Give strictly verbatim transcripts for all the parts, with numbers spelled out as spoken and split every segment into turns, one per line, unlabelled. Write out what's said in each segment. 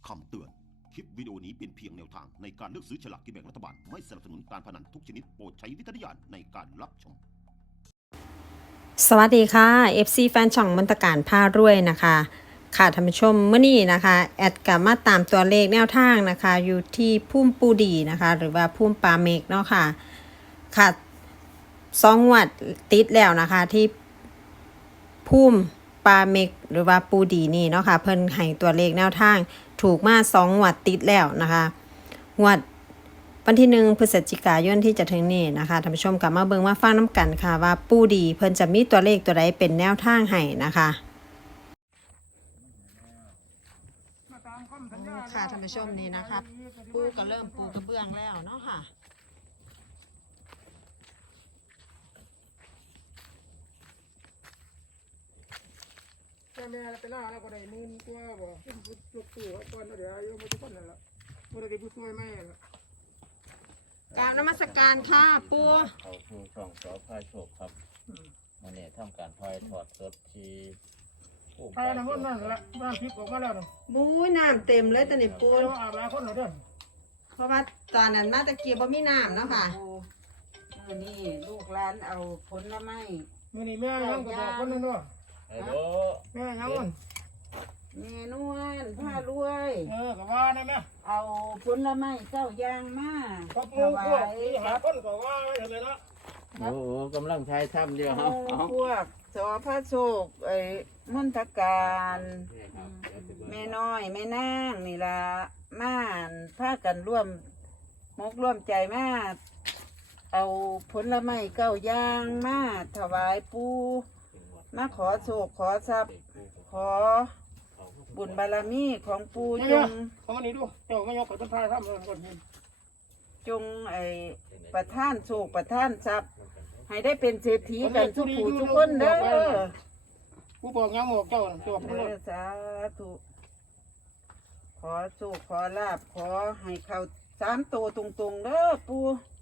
คำเตือน คลิปวิดีโอนี้เป็นเพียงแนวทางในการเลือกซื้อฉลากกินแบ่งรัฐบาล ไม่สนับสนุนการพนันทุกชนิดโปรดใช้วิจารณญาณในการรับชม
สวัสดีค่ะ เอฟ ซี แฟนช่องมนตการพารวยนะคะค่ะท่านผู้ชมเมื่อนี้นะคะแอดกลับมาตามตัวเลขแนวทางนะคะอยู่ที่พุ่มปูดีนะคะหรือว่าพุ่มปลาเมกเนาะค่ะค่ะสองงวดติดแล้วนะคะที่พุ่มปลาเมกหรือว่าปูดีนี่เนาะค่ะเพิ่นให้ตัวเลขแนวทางถูกมาสองงวดติดแล้วนะคะงวดวันที่หนึ่งพฤศจิกายนที่จะถึงนี้นะคะท่านผู้ชมกลับมาเบิ่งมาฟังน้ำกันค่ะว่าปูดีเพิ่นจะมีตัวเลขตัวใดเป็นแนวทางให้นะคะค่ะท่านผู้ชมนี่นะครับปูก็เริ่มปูกระเบื้องแล้วเนาะค่ะ
แม่แม่ไปล่าแล้วก็ได้มื่นตัวบ่ขึ้นพุทธลูกตู่ก่อนเดี๋ยวอายุมันจะพ้นแล้วมันได้ผู้ช่วยแม่ละ
กราบนมัสการค่ะปู
เขาคือช่องสอพายโชคครับมันเนี่ยทำการพายถอดสดที่ผู้
ไปนะคนนั่นละบ้านพลิกออกมาแล้วนะ
บู๊น้ำเต็มเลยตอนนี้ปู
ไปอาบน้ำคนหนึ่งเด้อ
เพราะว่าตอนนั้นน่าจะเกี่ยวบ่มีน้ำเนาะค่ะ
มื่อนี้ลูกหลานเอาผลไม้
มื่อนี้แม่ยังก็บอกคนนึงด้วย
ไอ้โด
แม่ยังมัน
เมนวลผ้ารวย
เออก็ว่านะแม่
เอาผลไม้เจ้ายางมา
พบมูพวกที่หาคนก็ว่าไว้ทำไมละ
โอ้โหกำลังใช้ถ้ำเดียว
ห
ครับ
มู่
เอา
พวกสอพระโชคไอ้มนทการแม่น้อยแม่นางนี่ละม่านพากันร่วมมกร่วมใจมาเอาผลไม้เก้าย่างมาถวายปู่มาขอโชคขอทรัพย์ขอบุญบารมีของปู่จง
เขามานี่ดูเจ้าไม่ยกกับต้นพายทำเลยคนนี้
จงไอประท่านโชคประท่านทรัพย์ให้ได้เป็นเศรษฐีกันทุกผู้ทุกคนเด้อ
ผู้บอกยังบอกเจ้าเจ้า
เอ
พูด
อสาธุขอโชคขอลาบขอให้เขาสามโตวตรงๆเด้อปู่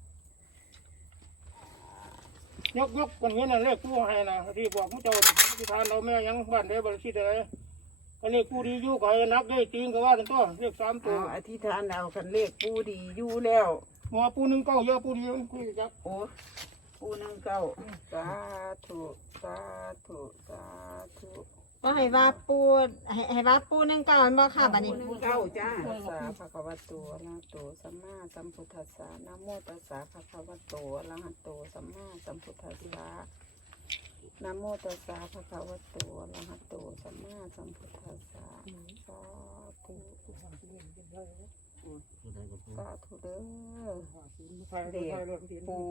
ยกยกคนนี้นั่นเลขผู้ให้นะที่บอกผู้เจ้าที่ทานเราแม่ยังบ้านได้บริสุทธิ์อะไรอันนี้กูดีอยู่กับนักได้จริงก็ว่าถึงตัวเลขสามตัว
เอาอธิษฐานเอากันเลขปู่ดีอยู่แล้ว
หมอปูหนึ่งเก้าเยอะปูดีมันคุยจับ
โอ้ปู่นังเก้าสาธุสาธุสาธุ
ก็ให้ว่าปูให้ให้ว่าปูหนึ่งเก้าอันบ่ค่ะบัดนี้
เก้าจ้าตัสสะภะคะวะโตอะระหะโตสัมมาสัมพุทธัสสะนะโมตัสสะภะคะวะโตอะระหะโตสัมมาสัมพุทธัสสะนะโมตัสสะภะคะวะโตอะระหะโตสัมมาสัมพุทธัสสะสาธุสาธุเด้อเด็กปู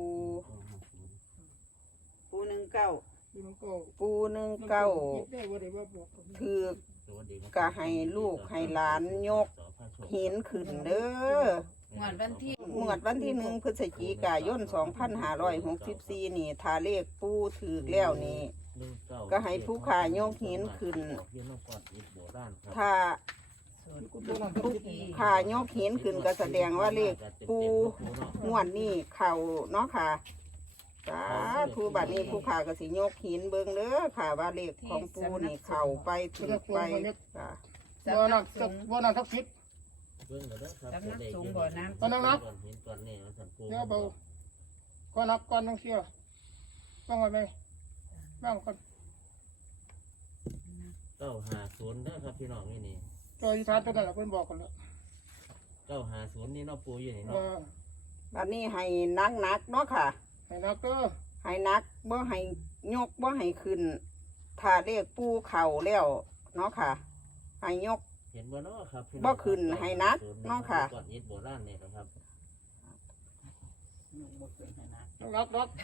ปูหนึ่งเก้าปูหนึ่งเก้าถือกะให้ลูกให้หลานยกหินขึ้นเด้อ
งวดวันที่
หมวดวันที่หนึ่งพฤศจิกายนสองพันห้าร้อยหกสิบสี่นี่ทาเลขปูถือแล้วนี่ก็ให้ผู้ขายกหินขึ้น ถ้าผู้ขายกหินขึ้นก็แสดงว่าเลขปูงวดนี่เข่าเนาะค่ะสาธุบัดนี้ผู้ขาก็สิยกหินเบิ่งเด้อค่ะว่าเลขของปูนี่เข่าไปถือไปค่ะ
บ่อนักบ่อนักทักษิณ
สำนักสงฆ์บ่อน้ำ
บ่อนักนักเดี๋ยวเบาก็นับก่อนต้องเชื่อบ้างไว้ไหมบ้างก่อน
เก้าหาศูนย์นะครับพี่น้องนี่นี่
เจ้าอีสานตัวนั้นแหละเพิ่นบอกกันแล้ว
เก้าหาศูนย์นี่เนาะปูอยู่นี่
เอ
เนาะ
อ
บัดนี้ให้นักนักๆเนาะค่ะ
ให้นักเด้อ
ให้นักบ่ให้ยกบ่ให้ขึ้น ถ้าเลขปูเข่าแล้วเนาะค่ะให้ยก
เห็นบ่เนาะครับ
บ่ขึ้นให้นักเนาะค่ะ
ก่อนยึดโบราณเนี่ยนะครับ
นักนัก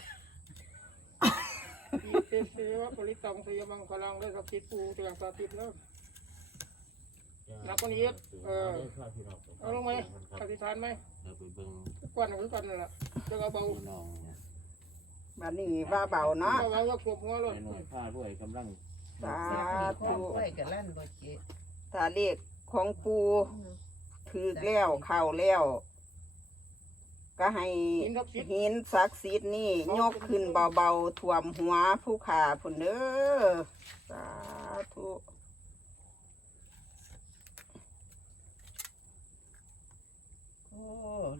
อีเตเสวะปริตังสยมังคลังได้สักทิศปูเตียงสาธิตแล้ว นักคนนี้เออ เอาลงไหมอธิษฐานไหม
เดี๋ยวไปเบิ่ง
กวนคือกันนั่นแหละจะเอาเบา
พี่น้องเนี่ย
บัดนี้ว่าเบาเนาะ
เอาเบาก็ขวบหัวเลย
ไอ้หน่วยผ้าด้วยกำลัง
สาธุถ้าเลขของปูถือแล้วเข่าแล้วก็ให้
หินทักษิณ
หินศักดิ์สิทธิ์นี่ยกขึ้นเบาๆท่วมหัวผู้ขาพุ่นเด้อสาธุ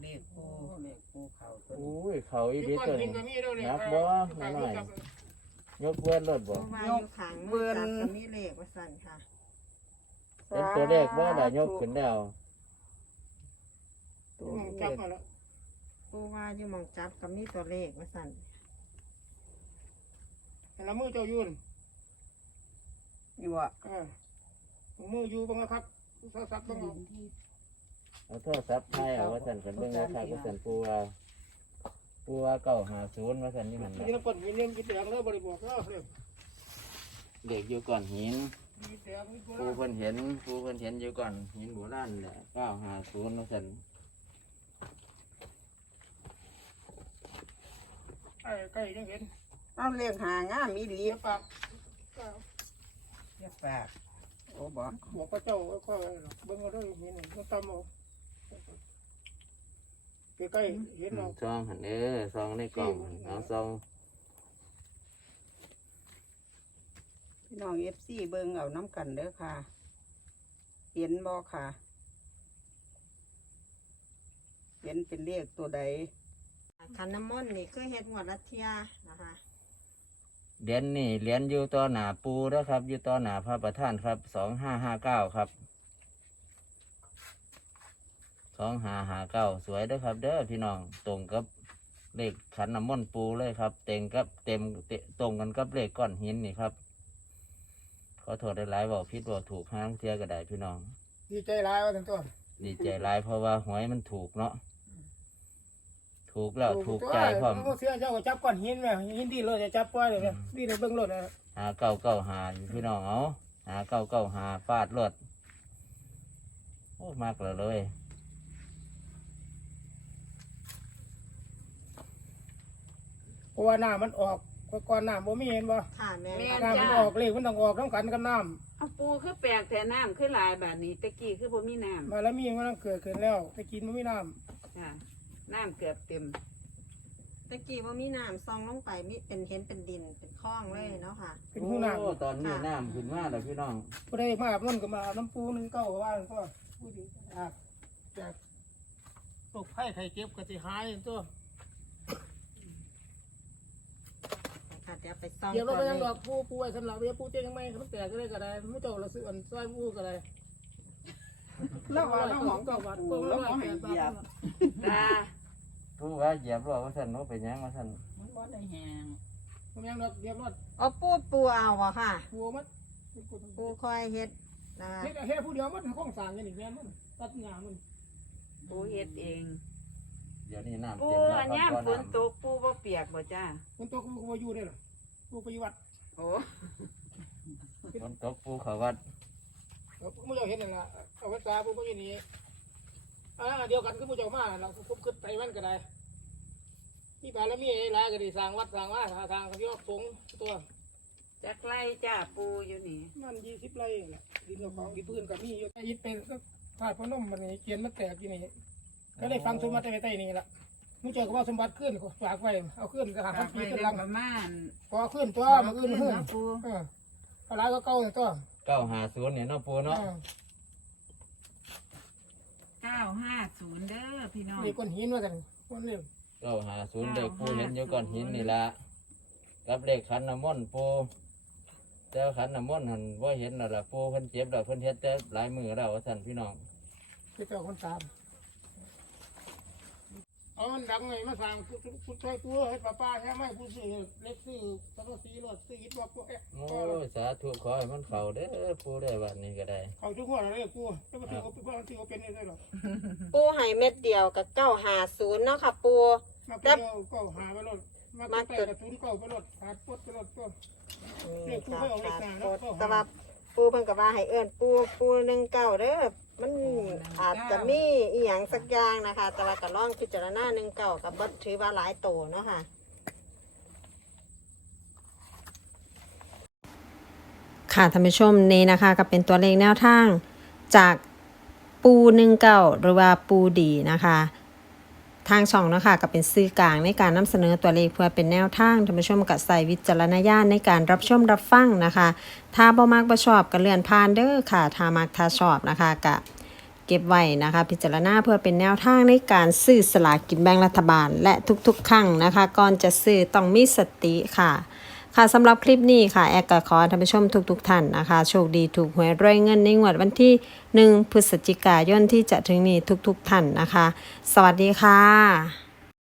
เลขปูเลขปูเขาตัวนี้
อุ้ยเขาอี
ที่
ดี
ก้อน
ตัว
หิน
นี้
ก็มีเด้อเนี่ย
นับบ่มาหน่อยยกเว้นรถบ่
ปูว่าอยู่ขังมือจับก็มีเลขว่าสั่นค่ะ
เป็นตัวเลขบ่ล่ะยกขึ้นแล้ว
ตัวเล
จับ
ข
มาแล้ว
ปูว่าอยู่หมองจับก็มีตัวเลขว่าสั่น
แต่ละมือเจ้ายืน
อยู่อ่ะ
เออมืออยู่บ้างนะครับซักๆบ้างเอา
เอาโทรศัพท์ให้เอาว่าซั่นกันเบิ่งว่าคักว่าซั่นปูว่าปูว่าเก้าห้าศูนย์ว่าซั่นนี่มัน
ที่นั่นก้อนหินเนี่ยมีแดงแล้วบริบอกแล้วเรียก
เด็กอยู่ก่อนหิน
มีแดงมีโบ
ปู
ราณ
เพิ่นเห็นปูเพิ่นเห็นอยู่ก่อนหินโบราณแหละเก้าห้าศูนย์ว่าซั่น
ไอ้ใกล้ยังเห็น
เอาเลขหางามอีหลี
เลี้ยปาก
เรียกปากโอ้บ่
บอกพระเจ้าก็เบิ่งเอาด้วยเห็นก็ตามเอาใกล้ๆเห็นเอา
ซองหันเด้อซองในกล่องหั่นเอาซอง
พี่น้อง เอฟ ซี เบิ่งเอาน้ำกันเด้อค่ะเห็นบ่ค่ะเห็นเป็นเลขตัวใด
ขันน้ำมนต์นี่คือเฮ็ดงวดละเที่ยนะคะ
เหรียญนี่เหรียญอยู่ต่อหน้าปูนะครับ อยู่ต่อหน้าพระประธานครับสองห้าห้าเก้าครับสองห้าห้าเก้าสวยเด้อครับ เด้อพี่น้องตรงกับเลขขันน้ำมนต์ปูเลยครับ เต็งกับเต็มเตตรงกันกับเลขก้อนหินนี่ครับขอโทษได้หลายบอกพิษบอกถูกห้างเทียก็ได้พี่น้อง
ดีใจร้ายว่าทั้งต้น
ดีใจหลายเพราะว่าหวยมันถูกเนาะถูกแล้วถูกใจพร้อม
เสียเจ้าก็จับก้อนหินแม่หินดีเลยจะจับก้อนเลยเนี่ยดีเลยเบิ่งรถนะ
หาเก้าเก้าหาอยู่พี่น้องเอาหาเก้าเก้าหาฟาดรถโอ้มากเลยเลย
เพราะว่าน้ำมันออกก่อนน้ำบ่มีเห็นบ่
ค่ะแม่
แม่
น้ำมันออกเลขมันต้องออกทั้งกันกับน้
เอาปูคือแปลกแต่น้ำคือหลายบาทนี้ตะกี้คือบ่มีน้
ำมาแล้วมีมันต้องเกิดขึ้นแล้วไปกินบ่มีน้
ำค่ะน้ำเกือบเต็ม
ตะกี้ว่ามีน้ำซองลงไปมีเป็นเห็นเป็นดินเป็นคลองเลยเนาะค่ะ
ำเป็นหูน้
โอ้ตอนนี้น้ำขึ้นมาแล้วพี่น้อง
ำผู้ใดมาอาบน้ำก็มาอาบน้ำปูหนึ่งเก้าก็ว่าก็ผู้ดีอาบจากโรคไข้ไข้เจ็บก็สิหายตัว
ค่ะเดี๋ยวไปซอง
เดี๋ยวเรา
ตัว
ก็
เล
ยัง
ข
ดอกปูปูไว้สำหรับเบี้ยปูเจ๊ยังไม่เขาแตกก็ได้ก็ได้ไม่เจ้าเราซื้ออันซอยปูก็ได้
แล้วว่าน้องของ
เก้า
เก่า
บาท
ปู
ปู
แล้
แล้ว ว
ก็ให้เหยียบ
ตา
ผู้ว่าเหยียบรถว่าท่านว่าเป็นหยังว่าท่าน
มันบ่ได้แหง
ผมยังดอกเดียบรถ
เอาปูปูเอาบ่ค่ะ
ปูมัด
ปูคอยเฮ็ดนะคะ
เฮ็ดเฮ็ดผู้เดียวมันข้องสางกันอีกแม่นมันตัดหญ้ามัน
ปูเฮ็ดเอง
เดี๋ยวนี้น้ำ
ปู
เต็มแล้ว
อัน
ค
ย่า
รับ
มฝนตกปูบ่เปียกบ่จ้า
คนตัวกูก็อยู่ได้หรอกูไปวัด
โอ้
ฝนตกปูเขาวัด
มึงจะเห็นนั่นล่ะเอาไว้ตาปูก็อยู่นี่อ่าเดียวกันคือมึงจะมาเราคุบขึ้นไปวันก็ได้ที่บารมีหลายก็ได้สร้างวัดสร้างว่าทางเขายกสงตัว
จักไล่จ้าปูอยู่นี่
มันยี่สิบไร่แหละดินของดินพื้นกับมีอยู่ยึดเป็นก็ถาดพนมมันนี่เกียนมันแตกอยู่นี่ก็ได้ฟังสมบัติใต้นี่แหละมึงเจอกับว่าสมบัติขึ้นฝากไว้เอาขึ้นก็หาพันปีขึ้นลัง
ประมาณ
พอขึ้นตัวมันขึ้นขึ้น
เนาะปู
เอออะไรก็เก่าตัว
เก้าหาศูนย์เนี่ยเนาะปูเนาะ
เก้าห้าศูนย์เด้อพี่น้อง
นี่ก้อนหินว่าจังก้อนเร็ว
เก้าหาศูนย์เลขปูเห็นอยู่ก้อนหินนี่ละกับเลขขันน้ำมนต์ปูแต่ขันน้ำมนต์หันว่าเห็นแล้วล่ะปูเพิ่นเจ็บแล้วเพิ่นเฮ็ดแต่หลายมือแล้วว่าท่านพี่น้อง
ไปเจ้าคนตามเอามันดังไงมาสั่งคุณช่วยกูให้ป้าป้าแค่ไม่กูซื้อเล็กซื้อสังกะสีรถซื้ออิฐบล็อกพวกเอ๊ะ
โอ้ยสาธุขอให้มันเข้าเด้อปูได้อวันนี้ก็ได้
เขาทุกหัวเลยกูจะมาถือเอาไปว่าถือเอาเป็นได้หรอ
ปูให้เม็ดเดียวกับเก้าหาศูนย์เนาะค่ะปู
มาเดียวก็หาไปรถมาแต่กระตุ้นก็ไปรถขาดปดไปรถก็
นี่ค่ะค่ะกดแต่ว่าปูเพิ่นก็ว่าให้เอิ้นปูปูหนึ่งเก้าเด้อมันอาจจะมีอีหยังสักอย่างนะคะ แต่ว่าก็ลองพิจารณาหนึ่งเก้ากับบ่ถือว่าหลายโตเนาะค่ะ ค่ะท่านผู้ชมนี่นะคะก็เป็นตัวเลขแนวทางจากปูหนึ่งเก้าหรือว่าปูดีนะคะทางช่องนะคะก็เป็นสื่อกลางในการนำเสนอตัวเลขเพื่อเป็นแนวทางท่านผู้ชมก็ใส่วิจารณญาณในการรับชมรับฟังนะคะถ้าบ่มักบ่ชอบก็เลื่อนผ่านเด้อค่ะถ้ามักถ้าชอบนะคะก็เก็บไว้นะคะพิจารณาเพื่อเป็นแนวทางในการซื้อสลากกินแบ่งรัฐบาลและทุกๆครั้งนะคะก่อนจะซื้อต้องมีสติค่ะค่ะสำหรับคลิปนี้ค่ะแอร์ก็ขอท่านผู้ชมทุกๆท่านนะคะโชคดีถูกหวยรวยเงินในงวดวันที่หนึ่งพฤศจิกายนที่จะถึงนี้ทุกๆท่านนะคะสวัสดีค่ะ